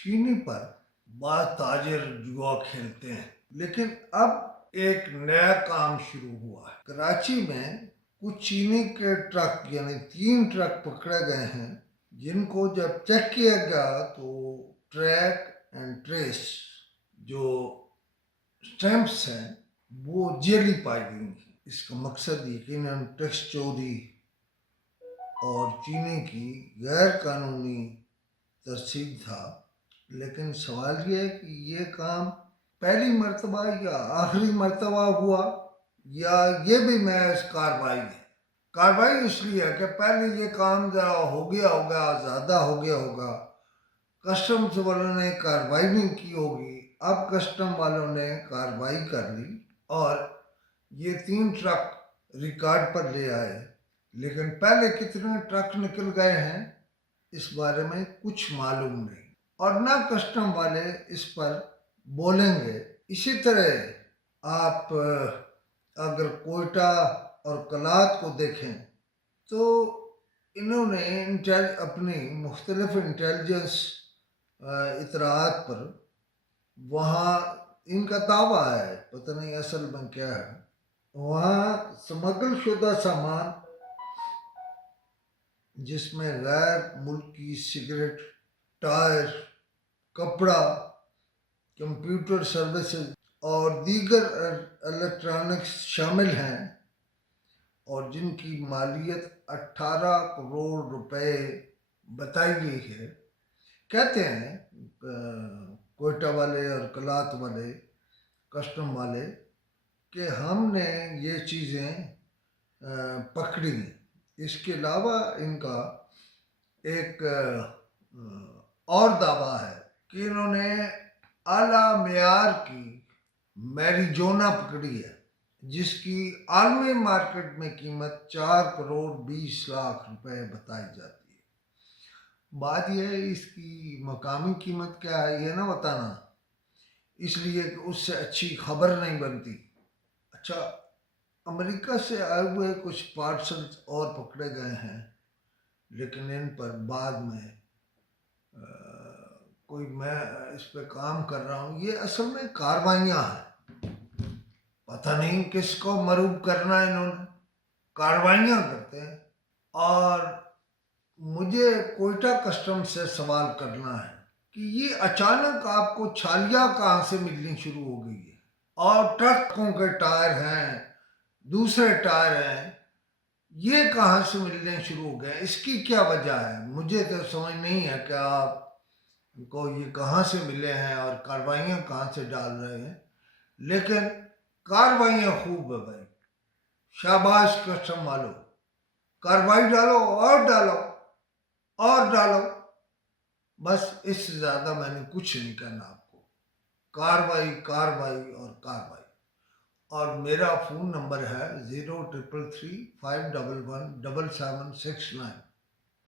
چینی پر بعض تاجر جوا کھیلتے ہیں، لیکن اب ایک نیا کام شروع ہوا ہے۔ کراچی میں کچھ چینی کے ٹرک یعنی 3 ٹرک پکڑے گئے ہیں، جن کو جب چیک کیا گیا تو ٹریک اینڈ ٹریس جو سٹیمپس ہیں وہ جعلی پائی گئی ہیں۔ اس کا مقصد یقیناً ٹیکس چوری اور چینی کی غیر قانونی ترسیل تھا، لیکن سوال یہ ہے کہ یہ کام پہلی مرتبہ یا آخری مرتبہ ہوا یا یہ بھی محض کارروائی ہے۔ کارروائی اس لیے ہے کہ پہلے یہ کام ذرا ہو گیا ہوگا، زیادہ ہو گیا ہوگا، کسٹمز والوں نے کارروائی نہیں کی ہوگی، اب کسٹم والوں نے کارروائی کر لی اور یہ 3 ٹرک ریکارڈ پر لے آئے، لیکن پہلے کتنے ٹرک نکل گئے ہیں اس بارے میں کچھ معلوم نہیں، اور نہ کسٹم والے اس پر بولیں گے۔ اسی طرح آپ اگر کوئٹہ اور کلات کو دیکھیں تو انہوں نے اپنی مختلف انٹیلیجنس اطلاعات پر وہاں ان کا دعویٰ ہے، پتہ نہیں اصل میں کیا ہے، وہاں سمگل شدہ سامان جس میں غیر ملکی سگریٹ، ٹائر، کپڑا، کمپیوٹر سروسز اور دیگر الیکٹرانکس شامل ہیں، اور جن کی مالیت 18 کروڑ روپے بتائی گئی ہے۔ کہتے ہیں کوئٹہ والے اور کلات والے کسٹم والے کہ ہم نے یہ چیزیں پکڑی ہیں۔ اس کے علاوہ ان کا ایک اور دعویٰ ہے کہ انہوں نے اعلیٰ معیار کی میریجونا پکڑی ہے، جس کی عالمی مارکیٹ میں قیمت 4 کروڑ 20 لاکھ روپے بتائی جاتی ہے۔ بات یہ ہے اس کی مقامی قیمت کیا ہے یہ نہ بتانا، اس لیے کہ اس سے اچھی خبر نہیں بنتی۔ اچھا، امریکہ سے آئے ہوئے کچھ پارسلز اور پکڑے گئے ہیں، لیکن ان پر بعد میں کوئی میں اس پہ کام کر رہا ہوں، یہ اصل میں کاروائیاں ہیں، پتہ نہیں کس کو مرعوب کرنا ہے، انہوں نے کاروائیاں کرتے ہیں۔ اور مجھے کوئٹہ کسٹم سے سوال کرنا ہے کہ یہ اچانک آپ کو چھالیاں کہاں سے ملنی شروع ہو گئی ہے، اور ٹرکوں کے ٹائر ہیں، دوسرے ٹائر ہیں، یہ کہاں سے ملنے شروع ہو گئے، اس کی کیا وجہ ہے؟ مجھے تو سمجھ نہیں ہے کہ آپ کو یہ کہاں سے ملے ہیں اور کاروائیاں کہاں سے ڈال رہے ہیں، لیکن کاروائیاں خوب ہے بھائی، شاباش کسٹم والو، کاروائی ڈالو اور ڈالو اور ڈالو، بس اس سے زیادہ میں نے کچھ نہیں کہنا آپ کو، کاروائی کاروائی اور کاروائی۔ اور میرا فون نمبر ہے 0333 511 7769۔